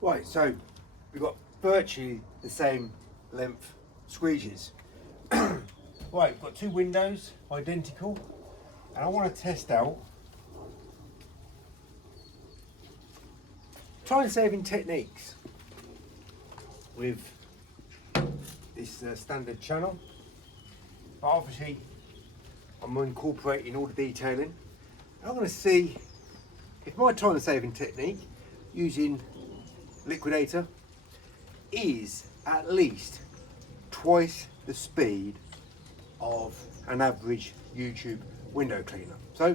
Right, so we've got virtually the same length squeegees. Right, we've got two windows, identical, and I want to test out time saving techniques with this standard channel. But obviously I'm incorporating all the detailing. I'm going to see if my time saving technique using Liquidator is at least twice the speed of an average YouTube window cleaner. So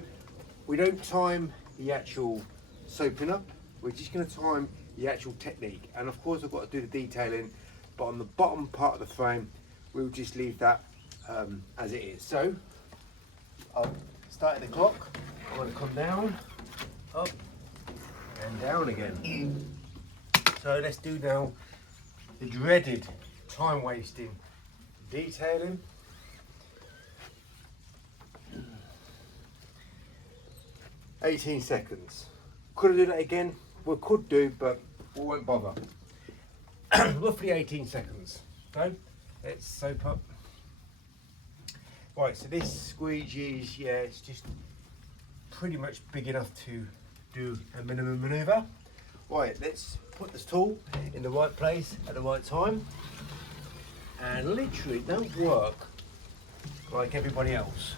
we don't time the actual soaping up, we're just going to time the actual technique. And of course I've got to do the detailing, but on the bottom part of the frame we'll just leave that as it is. So I'll start the clock. I'm going to come down, up and down again. So let's do now the dreaded time wasting detailing. "18 seconds. Could I do that again? We could do, but we won't bother. Roughly 18 seconds. So let's soap up. Right, so this squeegee is, yeah, it's just pretty much big enough to do a minimum manoeuvre. Right, let's put this tool in the right place at the right time, and literally don't work like everybody else.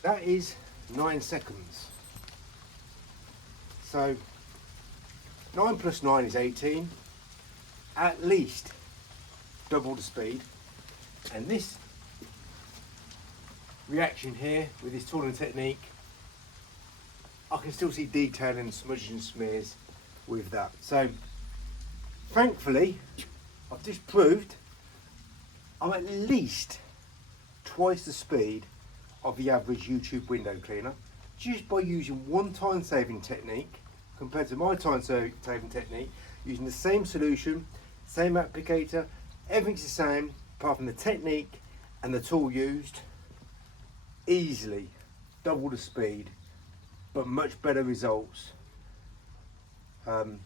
That is 9 seconds. So 9 plus 9 is 18, at least double the speed. And this reaction here with this tooling technique, I can still see detailing, smudges and smears with that. So thankfully I've just proved I'm at least twice the speed of the average YouTube window cleaner just by using one time saving technique compared to my time saving technique, using the same solution, same applicator, everything's the same apart from the technique and the tool used. Easily double the speed, but much better results on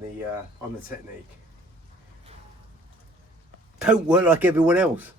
the technique. Don't work like everyone else.